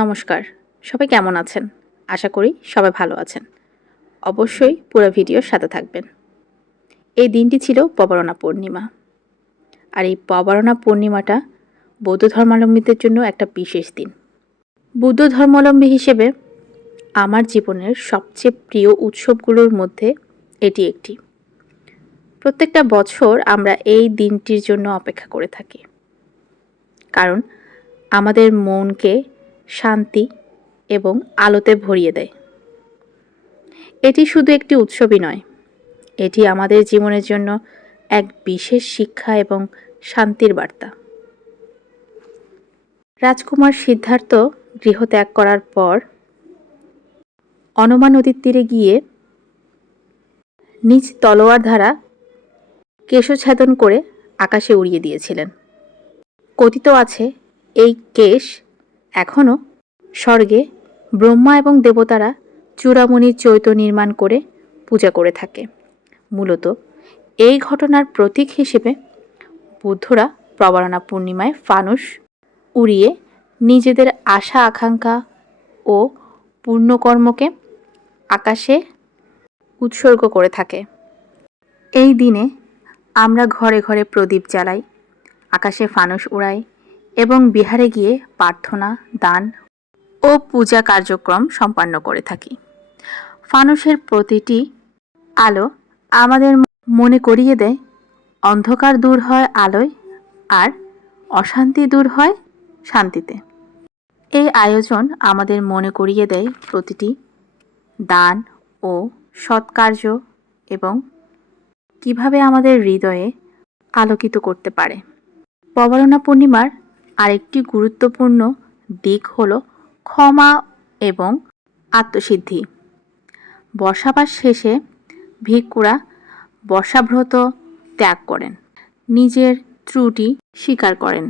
নমস্কার, সবাই কেমন আছেন? আশা করি সবাই ভালো আছেন। অবশ্যই পুরো ভিডিওর সাথে থাকবেন। এই দিনটি ছিল পবরণা পূর্ণিমা। আর এই পবরণা পূর্ণিমাটা বৌদ্ধ ধর্মাবলম্বীদের জন্য একটা বিশেষ দিন। বৌদ্ধ ধর্মাবলম্বী হিসেবে আমার জীবনের সবচেয়ে প্রিয় উৎসবগুলোর মধ্যে এটি একটি। প্রত্যেকটা বছর আমরা এই দিনটির জন্য অপেক্ষা করে থাকি। কারণ আমাদের মনকে শান্তি এবং আলোতে ভরিয়ে দেয়। এটি শুধু একটি উৎসবই নয়, এটি আমাদের জীবনের জন্য এক বিশেষ শিক্ষা এবং শান্তির বার্তা। রাজকুমার সিদ্ধার্থ গৃহত্যাগ করার পর অনমা নদীর তীরে গিয়ে নিজ তলোয়ার দ্বারা কেশচ্ছেদন করে আকাশে উড়িয়ে দিয়েছিলেন। কথিত আছে এই কেশ এখনও স্বর্গে ব্রহ্মা এবং দেবতারা চূড়ামণির চৈত্য নির্মাণ করে পূজা করে থাকে। মূলত এই ঘটনার প্রতীক হিসেবে বুদ্ধরা পবরণা পূর্ণিমায় ফানুস উড়িয়ে নিজেদের আশা আকাঙ্ক্ষা ও পুণ্যকর্মকে আকাশে উৎসর্গ করে থাকে। এই দিনে আমরা ঘরে ঘরে প্রদীপ জ্বালাই, আকাশে ফানুস উড়াই এবং বিহারে গিয়ে প্রার্থনা, দান ও পূজা কার্যক্রম সম্পন্ন করে থাকি। ফানুসের প্রতিটি আলো আমাদের মনে করিয়ে দেয় অন্ধকার দূর হয় আলোয় আর অশান্তি দূর হয় শান্তিতে। এই আয়োজন আমাদের মনে করিয়ে দেয় প্রতিটি দান ও সৎকার্য এবং কিভাবে আমাদের হৃদয়ে আলোকিত করতে পারে। পবরণা পূর্ণিমার আরেকটি গুরুত্বপূর্ণ দিক হল ক্ষমা এবং আত্মসিদ্ধি। বর্ষাবাস শেষে ভিক্ষুরা বর্ষাব্রত ত্যাগ করেন, নিজের ত্রুটি স্বীকার করেন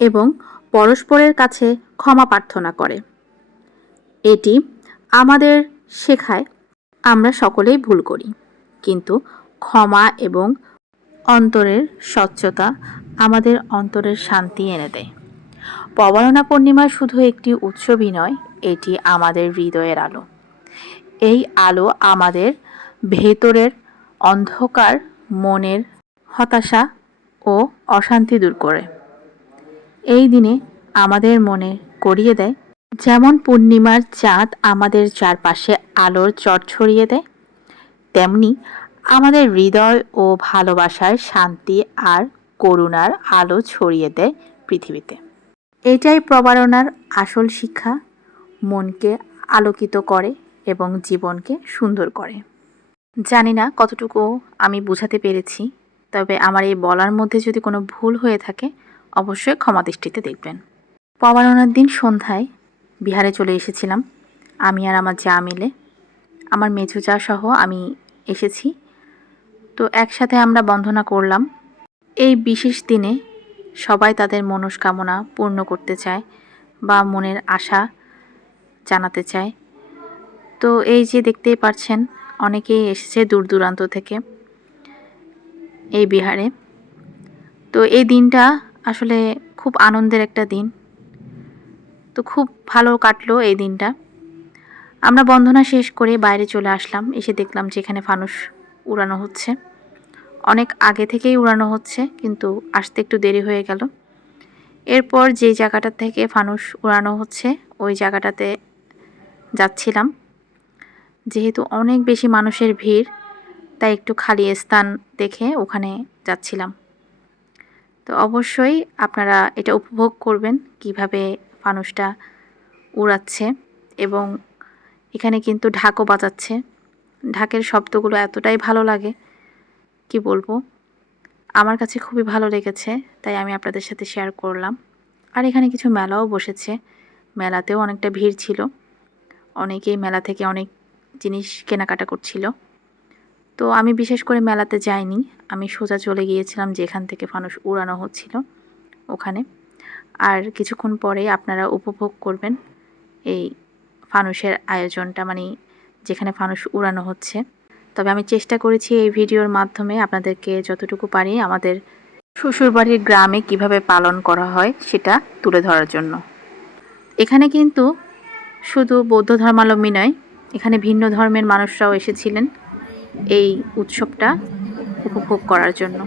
এবং পরস্পরের কাছে ক্ষমা প্রার্থনা করে। এটি আমাদের শেখায় আমরা সকলেই ভুল করি, কিন্তু ক্ষমা এবং অন্তরের স্বচ্ছতা আমাদের অন্তরের শান্তি এনে দেয়। পবরণা পূর্ণিমা শুধু একটি উৎসবই নয়, এটি আমাদের হৃদয়ের আলো। এই আলো আমাদের ভেতরের অন্ধকার, মনের হতাশা ও অশান্তি দূর করে। এই দিনে আমাদের মনে করিয়ে দেয়, যেমন পূর্ণিমার চাঁদ আমাদের চারপাশে আলোর চট ছড়িয়ে দেয়, তেমনি আমাদের হৃদয় ও ভালোবাসার শান্তি আর করুণার আলো ছড়িয়ে দেয় পৃথিবীতে। এটাই পবরণার আসল শিক্ষা, মনকে আলোকিত করে এবং জীবনকে সুন্দর করে। জানি না কতটুকু আমি বোঝাতে পেরেছি, তবে আমার এই বলার মধ্যে যদি কোনো ভুল হয়ে থাকে অবশ্যই ক্ষমা দৃষ্টিতে দেখবেন। পবরণার দিন সন্ধ্যায় বিহারে চলে এসেছিলাম আমি আর আমার যা মিলে। আমার মেজো যা সহ আমি এসেছি। তো একসাথে আমরা বন্দনা করলাম। এই বিশেষ দিনে সবাই তাদের মনস্কামনা পূর্ণ করতে চায় বা মনের আশা জানাতে চায়। তো এই যে দেখতেই পাচ্ছেন অনেকেই এসেছে দূর দূরান্ত থেকে এই বিহারে। তো এই দিনটা আসলে খুব আনন্দের একটা দিন। তো খুব ভালো কাটলো এই দিনটা। আমরা বন্দনা শেষ করে বাইরে চলে আসলাম, এসে দেখলাম যে এখানে ফানুস উড়ানো হচ্ছে। অনেক আগে থেকেই উড়ানো হচ্ছে, কিন্তু আসতে একটু দেরি হয়ে গেল। এরপর যে জায়গাটা থেকে ফানুস উড়ানো হচ্ছে ওই জায়গাটাতে যাচ্ছিলাম। যেহেতু অনেক বেশি মানুষের ভিড়, তাই একটু খালি স্থান দেখে ওখানে যাচ্ছিলাম। তো অবশ্যই আপনারা এটা উপভোগ করবেন কিভাবে ফানুসটা উড়াচ্ছে, এবং এখানে কিন্তু ঢাকও বাজাচ্ছে। ঢাকের শব্দগুলো এতটাই ভালো লাগে কি বলবো, আমার কাছে খুবই ভালো লেগেছে, তাই আমি আপনাদের সাথে শেয়ার করলাম। আর এখানে কিছু মেলাও বসেছে, মেলাতেও অনেকটা ভিড় ছিল, অনেকেই মেলা থেকে অনেক জিনিস কেনাকাটা করছিল। তো আমি বিশেষ করে মেলাতে যাইনি, আমি সোজা চলে গিয়েছিলাম যেখান থেকে ফানুস উড়ানো হচ্ছিল ওখানে। আর কিছুক্ষণ পরে আপনারা উপভোগ করবেন এই ফানুসের আয়োজনটা, মানে যেখানে ফানুস উড়ানো হচ্ছে। তবে আমি চেষ্টা করেছি এই ভিডিওর মাধ্যমে আপনাদেরকে যতটুকু পারি আমাদের শ্বশুরবাড়ির গ্রামে কিভাবে পালন করা হয় সেটা তুলে ধরার জন্য। এখানে কিন্তু শুধু বৌদ্ধ ধর্মাবলম্বী নয়, এখানে ভিন্ন ধর্মের মানুষরাও এসেছিলেন এই উৎসবটা উপভোগ করার জন্য।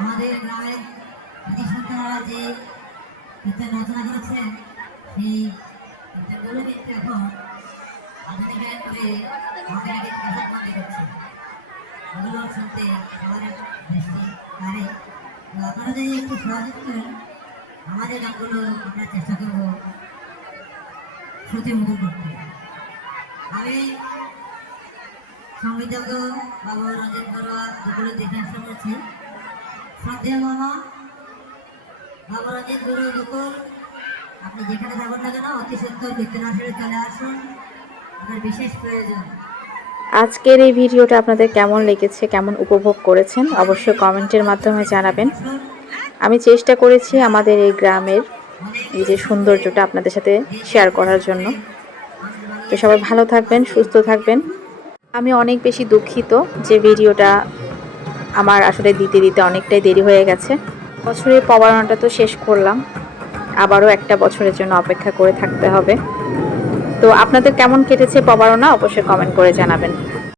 আমাদের গ্রামের কৃষকরা যে কীর্তন রচনা করেছেন সেই কীর্তনগুলো কিন্তু এখন আধুনিকায়ন করে আমাকে নাকি প্রসাদবন্দি করছে, ওগুলো শুনতে সবার দৃষ্টি কারে। তো আপনারা যদি একটু সহযোগিতা করেন আমাদের গানগুলো আমরা চেষ্টা করবো শ্রুতিমধুর করতে। আমি সংগীতজ্ঞ বাবু রঞ্জিত বড়ুয়া দুপুরে দেখে আসতে করছি। শ্রদ্ধেয় মামা বাবু রঞ্জিত বড়ুয়া দুপুর, আপনি যেখানে থাকুন না কেন অতি সত্তর কীর্তন আসরে চলে আসুন, আপনার বিশেষ প্রয়োজন। আজকের এই ভিডিওটা আপনাদের কেমন লেগেছে, কেমন উপভোগ করেছেন অবশ্যই কমেন্টের মাধ্যমে জানাবেন। আমি চেষ্টা করেছি আমাদের এই গ্রামের এই যে সৌন্দর্যটা আপনাদের সাথে শেয়ার করার জন্য। তো সবাই ভালো থাকবেন, সুস্থ থাকবেন। আমি অনেক বেশি দুঃখিত যে ভিডিওটা আমার আসলে দিতে অনেকটাই দেরি হয়ে গেছে। বছরের প্রবারণাটা তো শেষ করলাম, আবারও একটা বছরের জন্য অপেক্ষা করে থাকতে হবে। তো আপনাদের কেমন কেটেছে প্রবারণা অবশ্যই কমেন্ট করে জানাবেন।